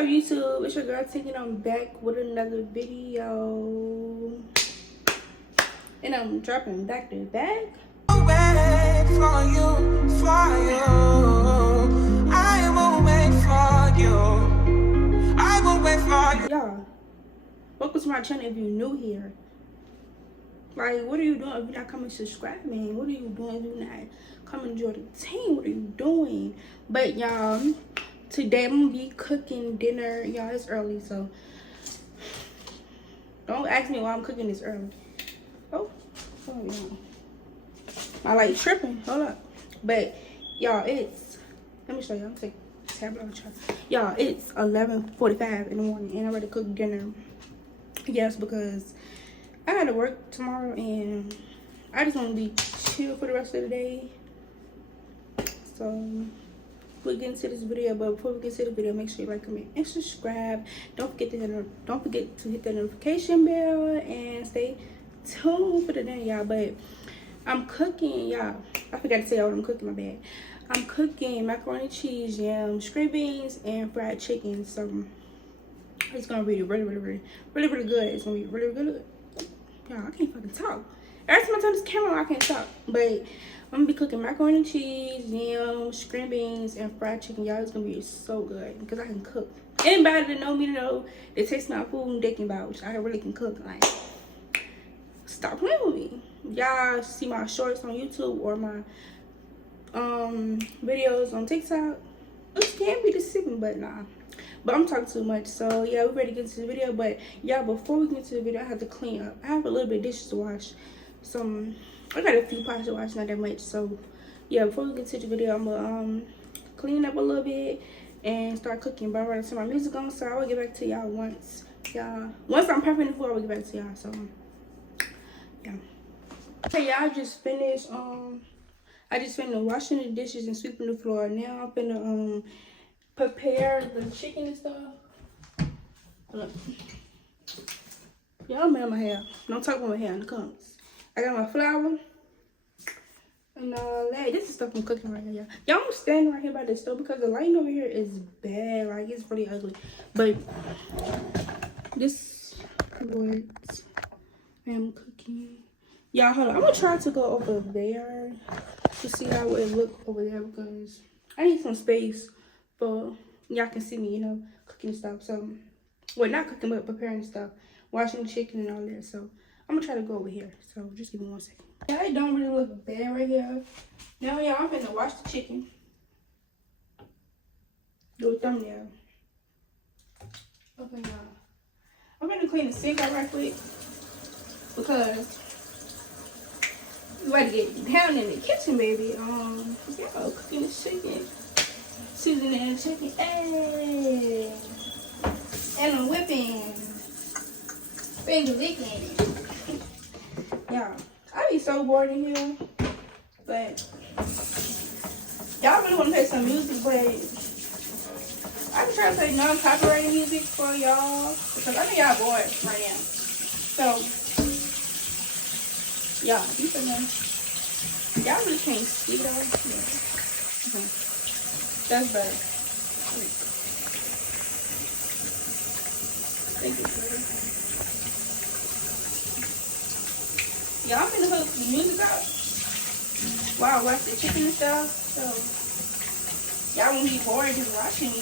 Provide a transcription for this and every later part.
up, YouTube? It's your girl Tinky, and I'm back with another video. And I'm dropping back to back. Wait for you, for you. I will wait for you. I will wait for you. Y'all, welcome to my channel if you're new here. Like, what are you doing if you're not coming to subscribe, man? What are you doing if you're not coming to join the team? What are you doing? But y'all, today I'm gonna be cooking dinner. Y'all, it's early, so don't ask me why I'm cooking this early. Oh, y'all. My light tripping. Hold up. But y'all, it's, let me show y'all. I'm take a tablet on y'all. It's 11:45 in the morning, and I'm ready to cook dinner. Yes, because I gotta work tomorrow, and I just want to be chill for the rest of the day. So we'll get into this video, but before we get into the video, make sure you like, comment, and subscribe. Don't forget to hit the notification bell and stay tuned for the dinner, y'all. But I'm cooking, y'all. I forgot to say what I'm cooking. My bad. I'm cooking macaroni and cheese, yams, string beans, and fried chicken. So it's gonna be really good. It's gonna be really good. Y'all, I can't fucking talk. Every time I turn this camera on, I can't talk. But I'm gonna be cooking macaroni and cheese, yams, string beans, and fried chicken. Y'all, it's gonna be so good because I can cook. Anybody that know me to know that tastes my food, they can vouch. I really can cook. Like, stop playing with me. Y'all see my shorts on YouTube or my videos on TikTok. It can be deceiving, but nah. But I'm talking too much, so yeah, we're ready to get into the video. But yeah, before we get into the video, I have to clean up. I have a little bit of dishes to wash. So I got a few pots to wash, not that much. So yeah, before we get to the video, I'm gonna clean up a little bit and start cooking. But I'm ready to turn my music on, so I will get back to y'all once I'm prepping the food. I will get back to y'all. So yeah. Okay, y'all, I just finished washing the dishes and sweeping the floor. Now I'm finna prepare the chicken and stuff. Look. Y'all man my hair. Don't talk about my hair in the comments. I got my flour and that. This is stuff I'm cooking right here, y'all. Y'all, I'm standing right here by the stove because the lighting over here is bad. Like, it's really ugly. But this what I'm cooking. Y'all, hold on. I'm gonna try to go over there to see how it look over there because I need some space for y'all can see me, you know, cooking stuff. So, well, not cooking, but preparing stuff, washing the chicken and all that. So, I'm gonna try to go over here. So, just give me 1 second. Yeah, it don't really look bad right here. Now, y'all, I'm gonna wash the chicken. Do a thumbnail. Okay, y'all. I'm gonna clean the sink out right quick because we about to get down in the kitchen, baby. Yeah, cooking the chicken, seasoning the chicken, hey, and I'm whipping, finger licking. Yeah, I be so bored in here, but y'all really want to play some music, but I can try to play non-copyrighted music for y'all because I know y'all bored right now. So. Yeah, you finna. Y'all really can't see though. Yeah. That's better. Thank you, sweetie. Y'all finna hook the music up while I watch the chicken and stuff. So y'all won't be bored just watching me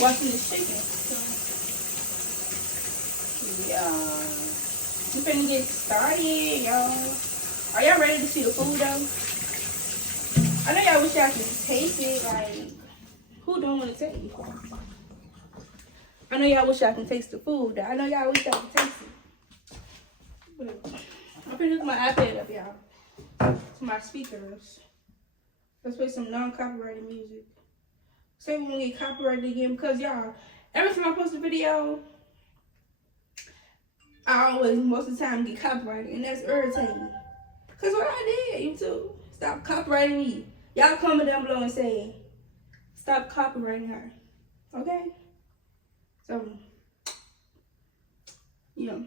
watching the chicken. So yeah. I'm finna get started, y'all. Are y'all ready to see the food, though? I know y'all wish y'all could taste it. Like, who don't want to taste it? I know y'all wish y'all can taste the food, though. I know y'all wish y'all could taste it. But I'm finna hook my iPad up, y'all, to my speakers. Let's play some non-copyrighted music. Say we won't get copyrighted again because, y'all, every time I post a video, I always, most of the time, get copyrighted, and that's irritating. Because what I did, YouTube, stop copyrighting me. Y'all comment down below and say, stop copyrighting her. Okay? So, yeah.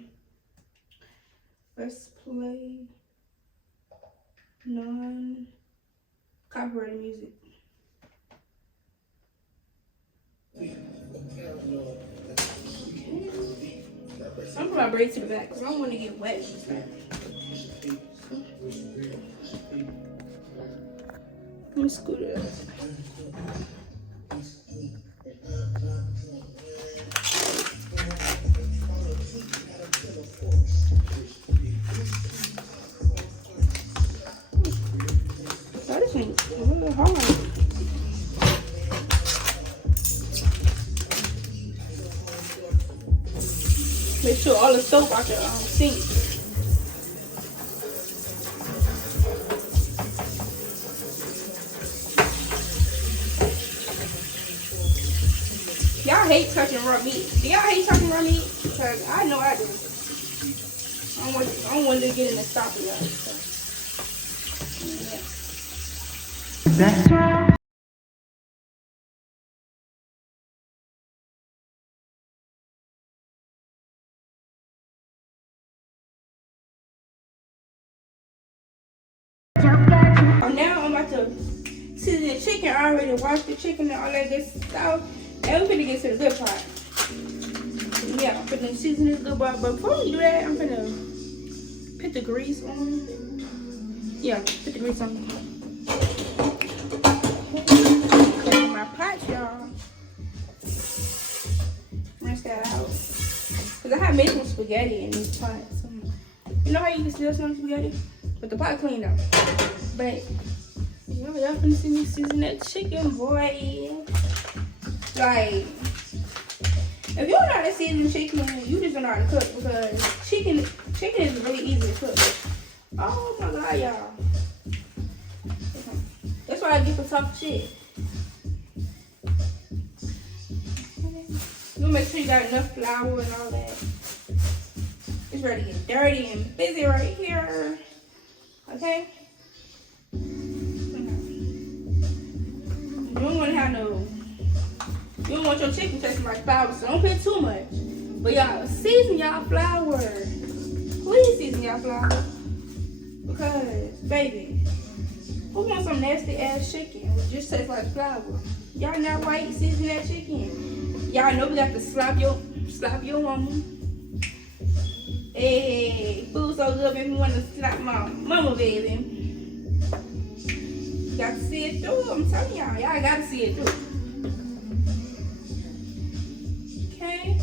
Let's play non-copyrighted music. I'm putting my braids to the back because I don't want to get wet. Let me scoot it up. Oh, this one's a little hard. Make sure all the soap out the sink. Y'all hate touching raw meat. Do y'all hate touching raw meat? Because I know I do. I don't want to get in the stop of y'all. So, yeah. Now I'm about to season the chicken. I already washed the chicken and all that good stuff. Now we're gonna get to the good part. Yeah, I'm gonna season this good part. But before we do that, I'm gonna put the grease on. Yeah, put the grease on. Clean my pot, y'all. Rinse that out. Cause I have made some spaghetti in this pot. So, you know how you can steal some spaghetti? But the pot cleaned up. But y'all finna see me season that chicken, boy. Like, if you don't know how to season chicken, you just don't know how to cook because chicken is really easy to cook. Oh my god, y'all. That's why I get the tough shit. You make sure you got enough flour and all that. It's ready to get dirty and busy right here. Okay? You don't want to have you don't want your chicken tasting like flour, so don't put too much. But y'all, season y'all flour. Please season y'all flour. Because, baby, who wants some nasty ass chicken which just tastes like flour? Y'all not right, season that chicken. Y'all know we got to slap your mama. Hey, food so good, make me want to slap my mama, baby. Got to see it through. I'm telling y'all, y'all got to see it through. Okay.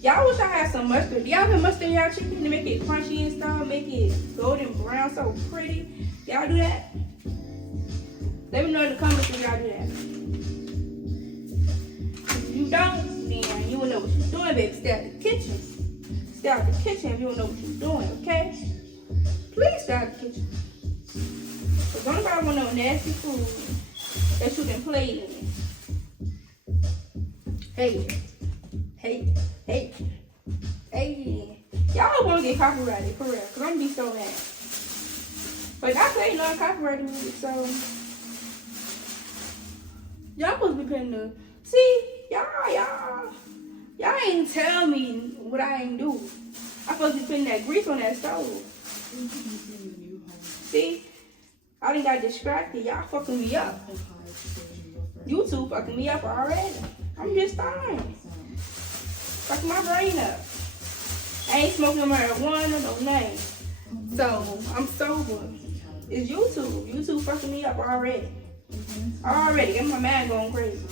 Y'all wish I had some mustard. Do y'all put mustard in y'all chicken to make it crunchy and stuff, make it golden brown, so pretty? Y'all do that? Let me know in the comments if y'all do that. If you don't, then you will know what you're doing, baby. Stay out the kitchen. Stay out the kitchen if you don't know what you're doing, okay? Please stay out the kitchen. Because don't nobody want no nasty food that you can play in. Hey. Y'all want to get copyrighted, for real. Because I'm going to be so mad. But I say no copyrighted music, so. Y'all supposed to be putting the. See, y'all ain't tell me what I ain't do. I'm supposed to be putting that grease on that stove. See? I done got distracted. Y'all fucking me up. YouTube fucking me up already. I'm just fine. Fucking my brain up. I ain't smoking marijuana, no name. So, I'm sober. It's YouTube. YouTube fucking me up already. Already. Got my mind going crazy.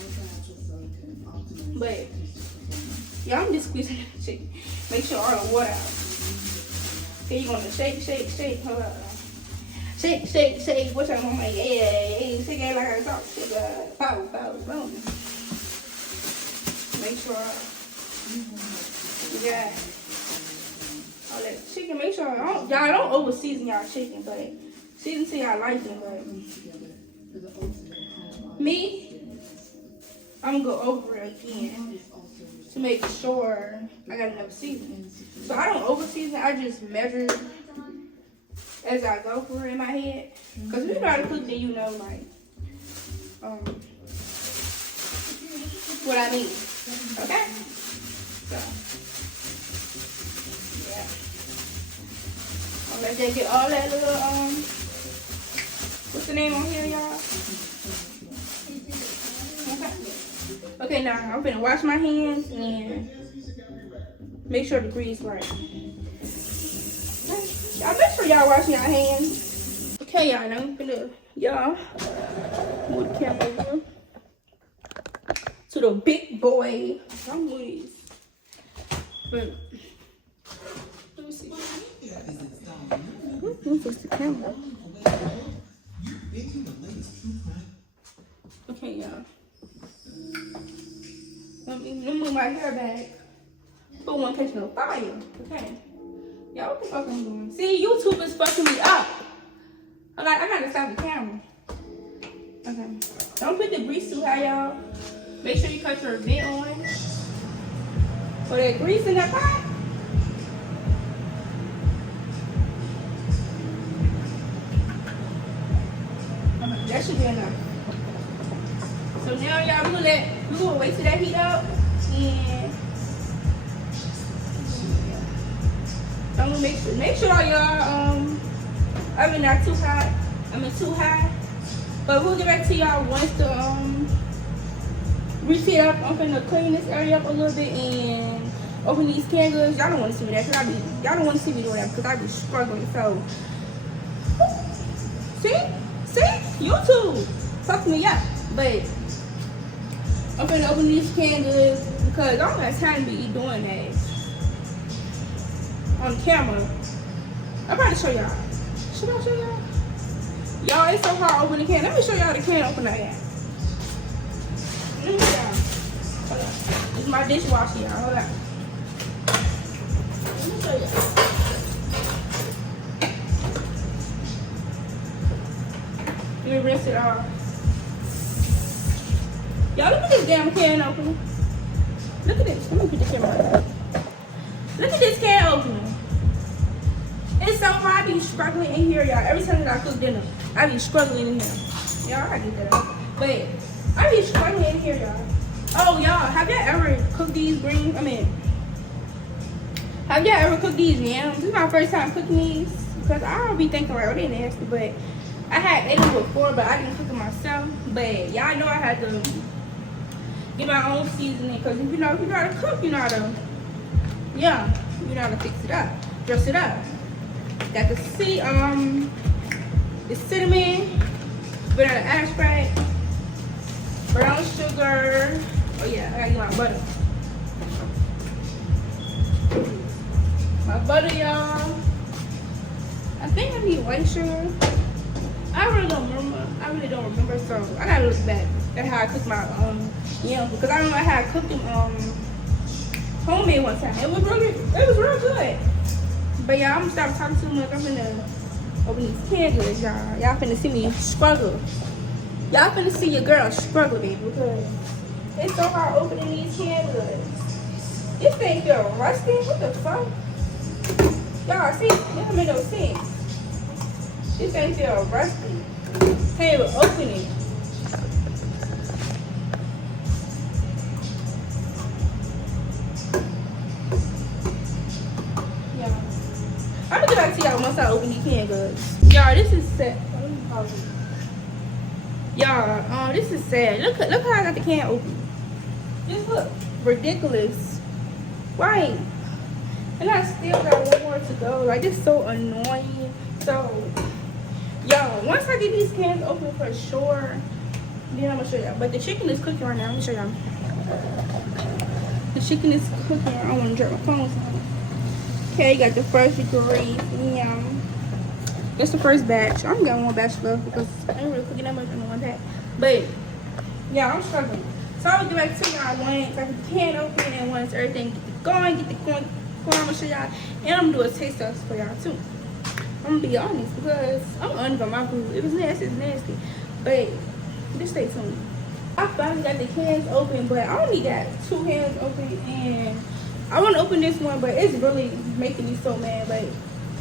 But, yeah, I'm just squeezing that chicken. Make sure all the water out. Okay, you're gonna shake. Hold up. Shake. What's up, mama? Yeah. Shake it like I talk. Shake it. Pow. Boom. Make sure you got all that chicken. Make sure y'all don't over season y'all chicken, but season to y'all liking. But me, I'm gonna go over it again to make sure I got enough seasoning. So I don't over season. I just measure as I go for it in my head. Cause if you know how to cook, then you know like what I mean. Okay? So yeah. I'll let that get all that little what's the name on here, y'all? Okay. Okay, now I'm gonna wash my hands and make sure the grease right. Y'all make sure y'all washing your hands. Okay, y'all, now I'm gonna move the camera over to the big boy. I'm with these. But let me see. Who's the camera? Okay, y'all. Let me move my hair back. Put one catch no fire. Okay. Y'all, what the fuck I'm doing? See, YouTube is fucking me up. I gotta stop the camera. Okay. Don't put the grease too high, y'all. Make sure you cut your vent on. For that grease in that pot. Okay, that should be enough. So now, y'all, we're gonna wait till that heat up, and I'm gonna make sure y'all oven not too hot. Too high. But we'll get back to y'all once the reheat up. I'm gonna clean this area up a little bit and open these canned goods. Y'all don't want to see me that because y'all don't want to see me doing that because I be struggling. So see, YouTube fucked me up. But I'm gonna open these canned goods because I don't have time to be doing that on camera. I'm about to show y'all. Should I show y'all? Y'all, it's so hard to open the can. Let me show y'all the can opener. Let me show y'all. Hold on. This is my dishwasher, y'all. Hold on. Let me show y'all. Let me rinse it off. Y'all, look at this damn can opener. Look at this. Let me put the camera on. Look at this can opener. It's so hard to be struggling in here, y'all. Every time that I cook dinner, I be struggling in here. Y'all, I get that out. But I be struggling in here, y'all. Oh, y'all, have y'all ever cooked these greens? Have y'all ever cooked these yams? This is my first time cooking these because I don't be thinking right, they nasty, but I had ate them before, but I didn't cook them myself. But y'all know I had to get my own seasoning because if you know how to cook, you know how to fix it up, dress it up. Got the cinnamon, vanilla extract, brown sugar. Oh yeah, I gotta get my butter. My butter, y'all. I think I need white sugar. I really don't remember. So I gotta look back at how I cook my yams because I remember how I cooked them homemade one time. It was real good. But y'all, I'm gonna stop talking too much. I'm gonna open these canned goods, y'all. Y'all finna see me struggle. Y'all finna see your girl struggle, baby, because it's so hard opening these canned goods. This thing feel rusty. What the fuck? Y'all, see? This don't make no sense. This thing feel rusty. Can't even open it. I'm gonna get back to y'all once I open these canned goods. Y'all, this is sad. Y'all, this is sad. Look how I got the can open. Just look ridiculous, right? And I still got one more to go. Like, it's so annoying. So, y'all, once I get these cans open for sure, then I'm gonna show y'all. But the chicken is cooking right now. Let me show y'all. The chicken is cooking. I don't want to drop my phone. Okay, you got the first degree. Yum. That's the first batch. I'm getting one batch left because I ain't really cooking that much in one pack. But yeah, I'm struggling. So I'll get back to y'all once I get the can open and once everything get the going. I'm gonna show y'all and I'm gonna do a taste test for y'all too. I'm gonna be honest because I'm honest on my food. It was nasty, it's nasty. But just stay tuned. I finally got the cans open, but I only got 2 cans open and I want to open this one, but it's really making me so mad. But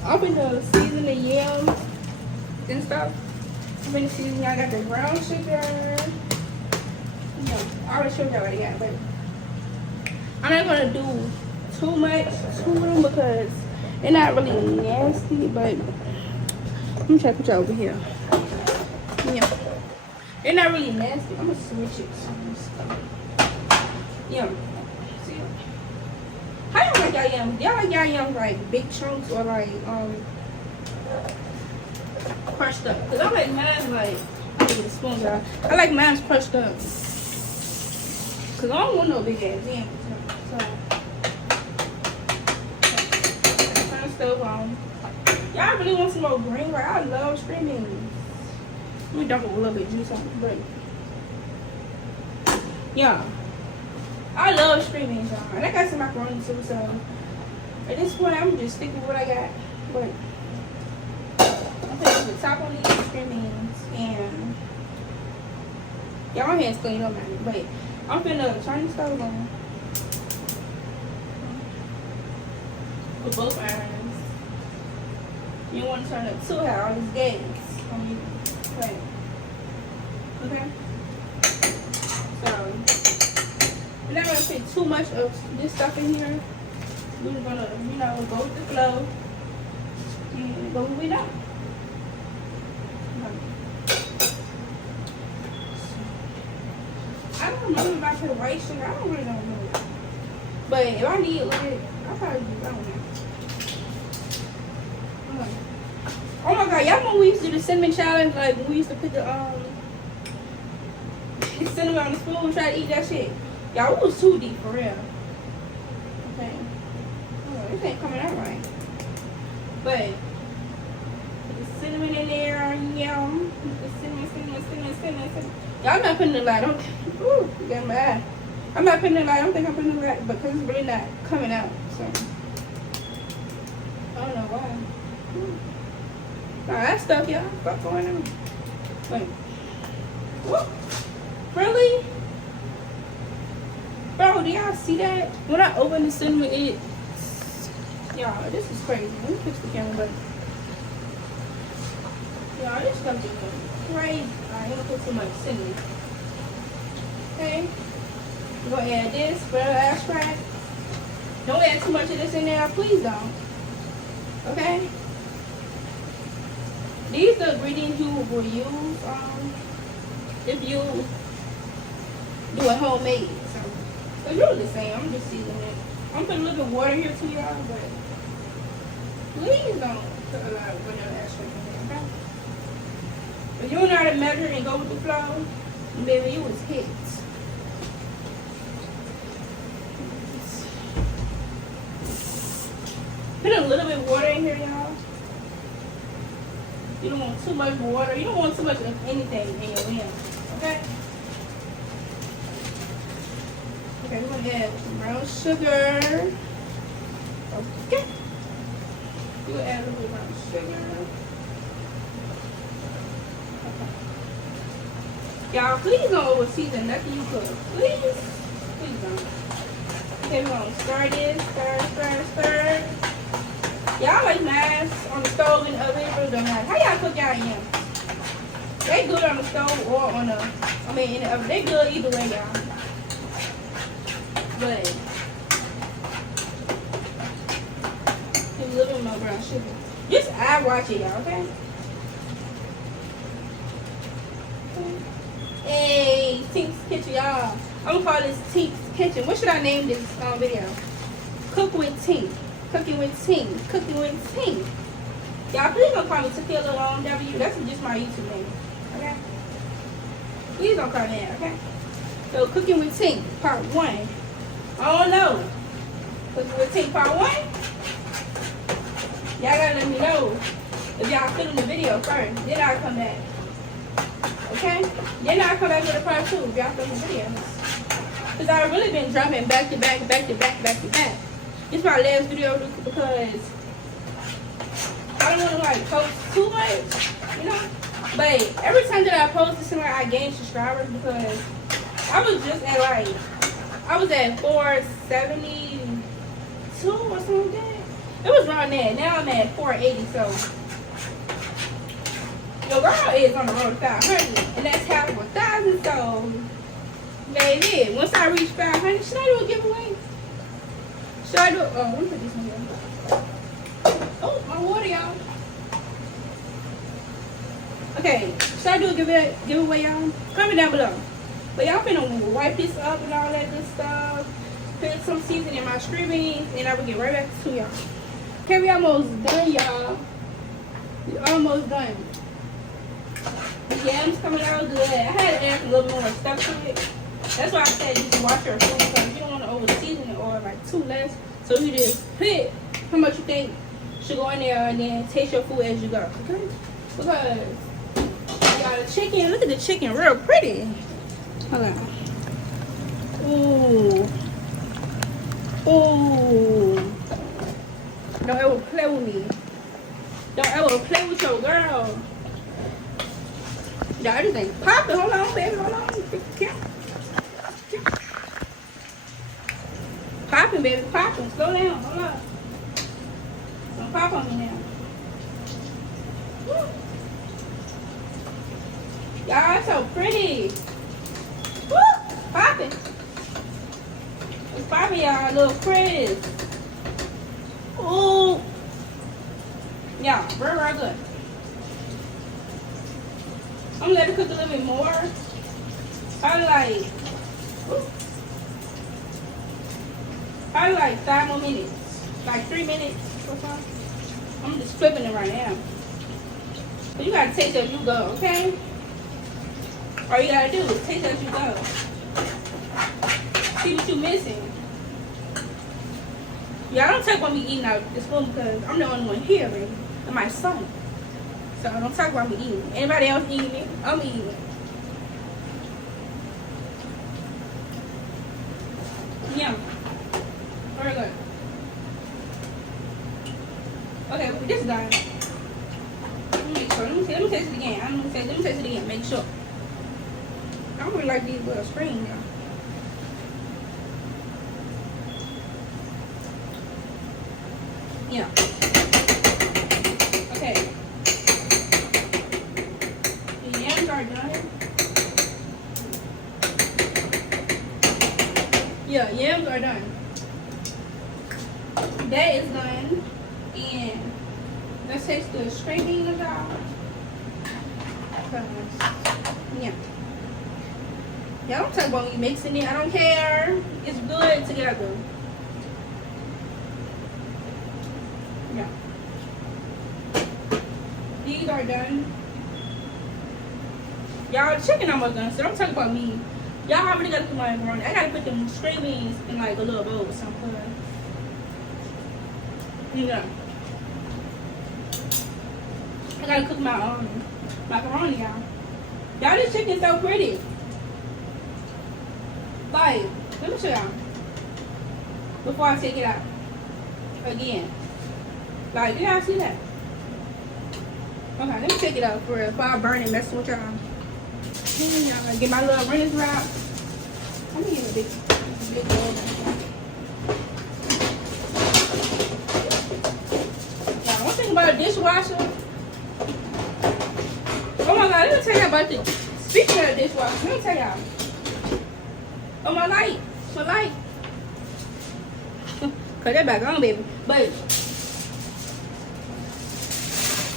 I'm gonna season the yams and stuff. I'm gonna season. I got the brown sugar. I already showed y'all what I got, but I'm not gonna do too much to them because they're not really nasty. But let me try to put y'all over here. Yeah, they're not really nasty. I'm gonna switch it. Yum. See? How y'all like y'all yams? Y'all like y'all yams like big chunks or like crushed up? Cause I like mine like I need a spoon, y'all. I like mine crushed up. Cause I don't want no big ass yams. So turn the stove on. Y'all really want some more green rice? I love string beans. Let me dump a little bit of juice on the break. Yeah. I love string beans, y'all. And I got some macaroni too, so at this point I'm just sticking with what I got. But I'm putting the top on these string beans and y'all, my hands clean up, man. But I'm finna turn the stove on with both irons. You don't want to turn it too high, all this gas on you. Okay? So we're not gonna put too much of this stuff in here. We're gonna, you know, go with the flow and go with it out. I don't know if I put white sugar. I don't really know. But if I need a little bit, I'll probably do. I don't know. Oh my god, y'all know we used to do the cinnamon challenge, like when we used to put the cinnamon on the spoon and try to eat that shit. Y'all, it was too deep for real. Okay. Oh, this ain't coming out right. But put the cinnamon in there, yum. The cinnamon. Y'all not putting the light on. Ooh, get my eye. I'm not putting the light. I don't think I'm putting the light because it's really not coming out. So I don't know why. Nah, that stuff, y'all. What's going on? Wait. Whoop. Really? Bro, do y'all see that? When I open the cinnamon, y'all, this is crazy. Let me fix the camera, but y'all, this stuff is crazy. Alright, I'm gonna put too much cinnamon. Okay. We're gonna add this for the last track. Don't add too much of this in there, please don't. Okay? These are the ingredients you will use if you do it homemade. So it's really the same. I'm just seasoning it. I'm putting a little bit of water here too, y'all, but please don't put a lot of vanilla extract in there, okay? If you don't know how to measure and go with the flow, baby, you was hit. Put a little bit of water in here, y'all. You don't want too much water. You don't want too much of anything in your yam. Okay? Okay, we're going to add some brown sugar. Okay. We're going to add a little brown sugar. Okay. Y'all, please don't over-season nothing you cook. Please. Please don't. Okay, we're going to stir this. Stir. Y'all like mine on the stove and the oven, it really don't matter. How y'all cook y'all yams? They good on the stove or on the, in the oven. They good either way, y'all. But a little bit more brown sugar. Just eye watch it, y'all, okay? Hey, Tink's Kitchen, y'all. I'm gonna call this Tink's Kitchen. What should I name this video? Cook with Tink. Cooking with Tink. Cooking with Tink. Y'all, please don't call me Tequila on W. That's just my YouTube name. Okay? Please don't call me that, okay? So, Cooking with Tink, part 1. I don't know. Cooking with Tink, part 1. Y'all gotta let me know if y'all feeling the video first. Then I'll come back. Okay? Then I'll come back with a part 2 if y'all feeling the video. Because I've really been dropping back to back. This is my last video because I don't want to like post too much, you know. But every time that I post, it seems like I gain subscribers because I was just at like 472 or something like that. It was around there. Now I'm at 480. So your girl is on the road to 500, and that's half of 1,000. So baby, once I reach 500, should I do a giveaway? Should I do? Oh, let me put this in here. Oh, my water, y'all. Okay, should I do a giveaway, y'all? Comment down below. But y'all finna wipe this up and all that good stuff. Put some seasoning in my string beans, and I will get right back to y'all. Okay, we almost done, y'all. We almost done. The yams coming out good. I had to add a little more stuff to it. That's why I said you can wash your food, because you don't want to over season it or like too less. So you just put how much you think should go in there, and then taste your food as you go. Okay? Because y'all, the chicken, look at the chicken, real pretty. Hold on. Ooh. Ooh. Don't ever play with me. Don't ever play with your girl. Y'all, this ain't popping. Hold on, baby. Hold on. Popping, baby. Popping. Slow down. Hold up. Don't pop on me now. Woo. Y'all, it's so pretty. Woo! Popping. It's popping, y'all. Little crisp. Ooh. Yeah, real good. I'm gonna let it cook a little bit more. Probably like 5 more minutes. Like 3 minutes or something. I'm just flipping it right now. But you gotta taste as you go, okay? All you gotta do is taste as you go. See what you missing. Y'all don't talk about me eating out this spoon, because I'm the only one here, baby. And my son. So don't talk about me eating. Anybody else eating it? I'm eating it. Yum. Very good. Okay, this is done. Let me make sure. Let me taste it again. Let me taste it again. Make sure. I don't really like these little screens now. Yeah. Okay. The yams are done. Yeah, yams are done. That is done. And let's taste the string beans out. Yeah. Y'all don't talk about me mixing it. I don't care. It's good together. Yeah. These are done. Y'all, the chicken almost done, so don't talk about me. Y'all already gotta put my macaroni. I gotta put them string beans in like a little bowl or something. Yeah. I gotta cook my macaroni, y'all. Y'all, this chicken's so pretty. Like, let me show y'all before I take it out again. Like, did y'all see that? Okay, let me take it out for real before I burn it messing with y'all. Y'all get my little rinse wrap. I'm gonna get a big bowl. Now, one thing about a dishwasher. Oh my God, let me tell y'all about the. Speaking of the dishwasher, let me tell y'all. Oh, my light. Cut that back on, baby. But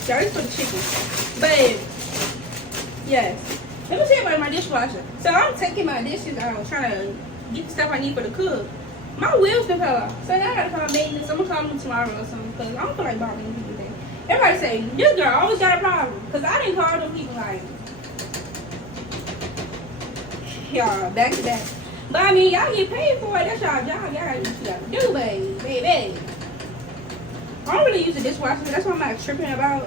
y'all, this for the chicken. But yes, let me tell you about my dishwasher. So I'm taking my dishes out, trying to get the stuff I need for the cook. My wheels can fell off, so now I gotta call maintenance. I'm gonna call them tomorrow or something, because I don't feel like bothering people today. Everybody say this girl always got a problem, because I didn't call them people like y'all back to back. But I mean, y'all get paid for it. That's y'all job. Y'all gotta do what you gotta do, baby. I don't really use a dishwasher. That's why I'm not tripping about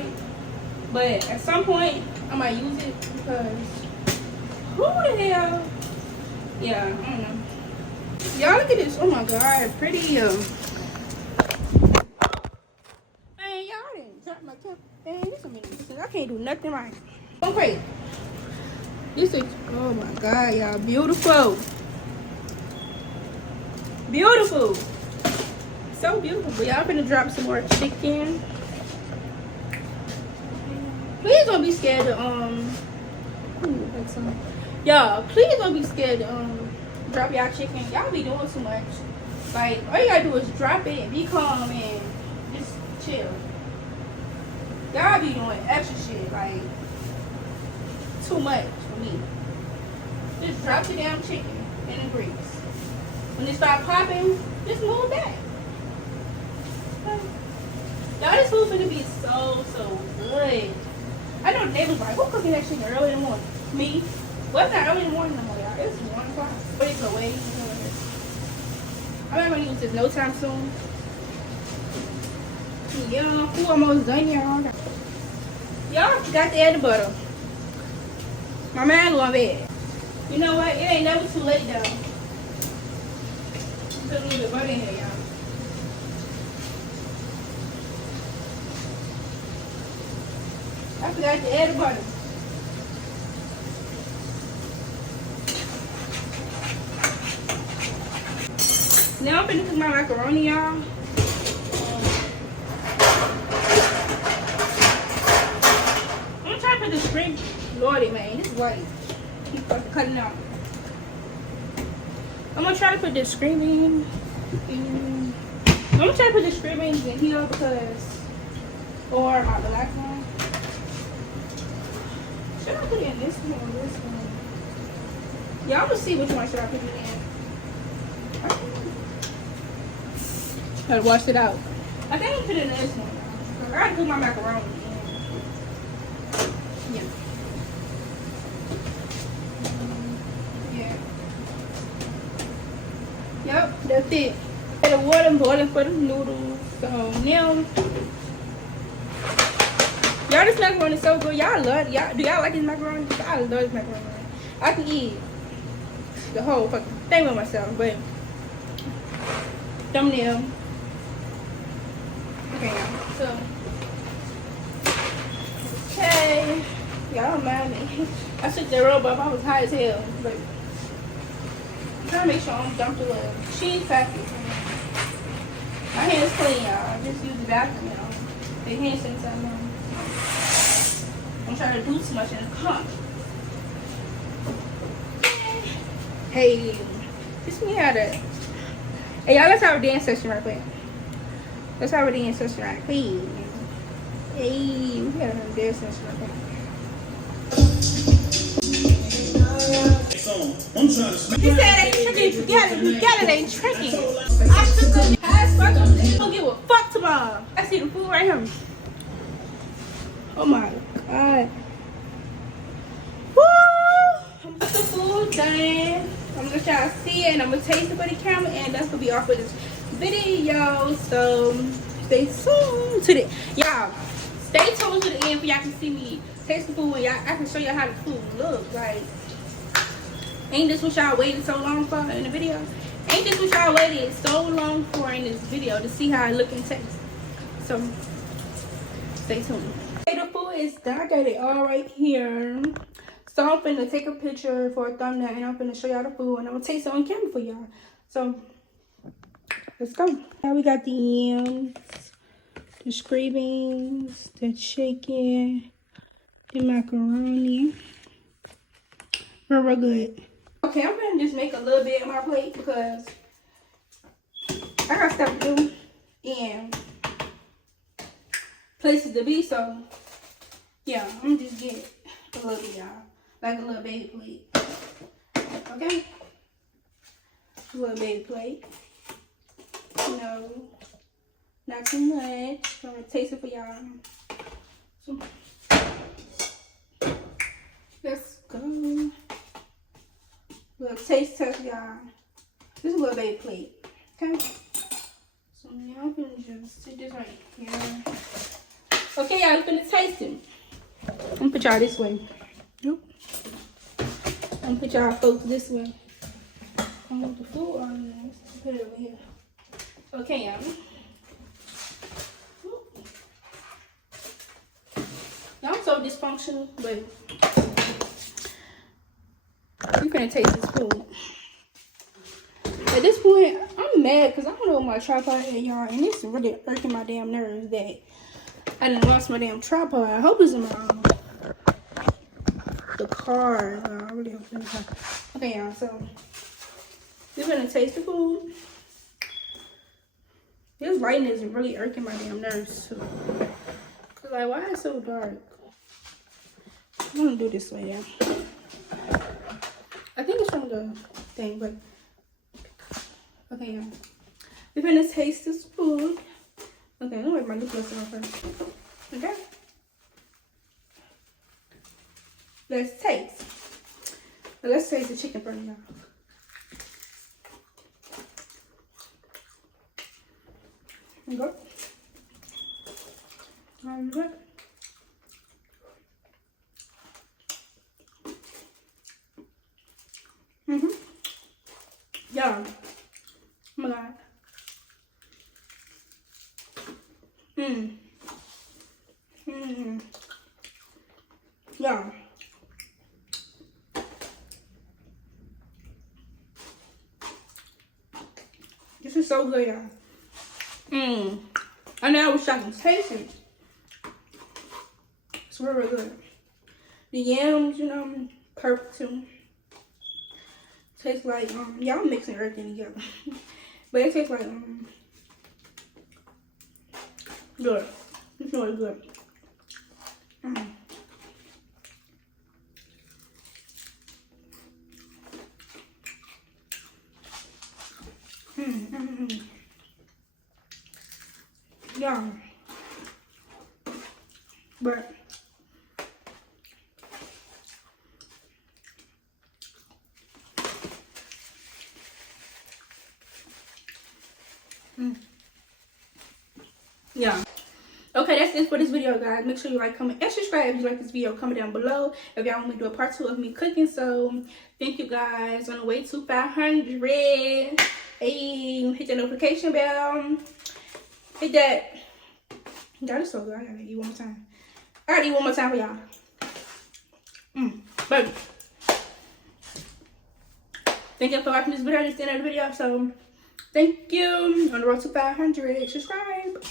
it. But at some point, I might use it because who the hell? Yeah, I don't know. Y'all look at this. Oh my God, pretty. Man, y'all didn't drop my cup. Man, this amazing. I can't do nothing right. Go crazy. This is, oh my God, y'all, beautiful. Beautiful. So beautiful. But y'all finna drop some more chicken. Please don't be scared to, y'all, please don't be scared to, drop y'all chicken. Y'all be doing too much. Like, all you gotta do is drop it and be calm and just chill. Y'all be doing extra shit. Like, too much for me. Just drop the damn chicken in the grease. When it start popping, just move back. Y'all, this food gonna be so good. I know they was like, who cooking that chicken early in the morning? Me. Well, it's not early in the morning no more, y'all. It's 1 o'clock. But it's away. I'm not gonna use this no time soon. Yeah, food almost done, y'all. Y'all forgot to add the butter. My man going bad. You know what? It ain't never too late though. Put a little bit of butter in here, y'all. I forgot to add the butter. Now I'm finna cook my macaroni, y'all. I'm trying to put the shrimp. Lordy, man, this is white. Keep fucking cutting out. I'm gonna try to put the shrimp in. I'm gonna try to put the shrimp in here because, or my black one. Should I put it in this one or this one? Y'all will see which one should I put it in. Gotta wash it out. I think I'm putting it in this one. I gotta cook my macaroni. Yeah. Yep, that's it. And the water boiling for the noodles. So now, y'all, this macaroni is so good. Y'all love it. Y'all, do y'all like this macaroni? I love this macaroni. I can eat the whole fucking thing with myself, but thumbnail. Okay, y'all. So, okay. Y'all don't mind me. I took the robe up. I was high as hell, but I'm trying to make sure I don't dump the little cheese packet. My hands clean, y'all. I just use the bathroom, y'all. The hand sanitizer. I'm trying to do too much in the car. Hey, teach me how to. Hey, y'all, let's have a dance session right quick. Let's have a dance session right quick. Hey, we gotta have a dance session right quick. I'm trying to He said it ain't tricking. You got it ain't tricking. I should go past fuck. I don't give a fuck tomorrow. I see the food right here. Oh my god. Woo! I'm gonna put the food done. I'm gonna try to see it and I'm gonna taste it for the camera, and that's gonna be all for this video. So stay tuned to the y'all. Stay tuned to the end for y'all can see me taste the food and y'all I can show y'all how the food looks like. Ain't this what y'all waited so long for in the video? Ain't this what y'all waited so long for in this video to see how it look and taste? So stay tuned. Okay, the food is done. I got it all right here. So I'm finna take a picture for a thumbnail and I'm finna show y'all the food and I'm gonna taste it on camera for y'all. So let's go. Now we got the yams, the screen beans, the chicken, the macaroni. Real good. Okay, I'm gonna just make a little bit of my plate because I got stuff to do and places to be. So yeah, I'm gonna just get a little bit, y'all, like a little baby plate. Okay, a little baby plate. No, not too much. I'm gonna taste it for y'all. So, let's go. Little taste test, y'all. This is a little baby plate. Okay. So now I'm gonna just sit this right here. Okay, y'all, I'm gonna taste it. I'm gonna put y'all this way. Nope. I'm gonna put y'all folks this way. I want the food on there. Let's put it over here. Okay, y'all. Y'all so dysfunctional, but you can't taste this food. At this point, I'm mad because I don't know what my tripod is, y'all, and it's really irking my damn nerves that I done lost my damn tripod. I hope it's in the car. I really hope it's in the car. Okay, y'all, so we're gonna taste the food. This lighting is really irking my damn nerves too. Cause like, why is it so dark? I'm gonna do this way, yeah. I think it's from the thing, but okay, yeah. We're gonna taste this food. Okay, I'm gonna wipe my lip gloss off first. Okay. Let's taste. Let's taste the chicken first, y'all. Go. Good. Yeah. Oh my God. Yeah. This is so good, y'all. I know I was shocked and tasting. It's really, really good. The yams, you know, perfect too. Tastes like y'all mixing everything together. But it tastes like good. It's really good. Yeah. But yeah. Okay, that's it for this video, guys. Make sure you like, comment, and subscribe if you like this video. Comment down below if y'all want me to do a part 2 of me cooking. So thank you guys. On the way to 500. Hey, hit the notification bell. Hit that. That is so good. I gotta eat one more time. I gotta eat one more time for y'all. Baby. Thank you for watching this video. This is the end of the video. So thank you. On the road to 500. Subscribe.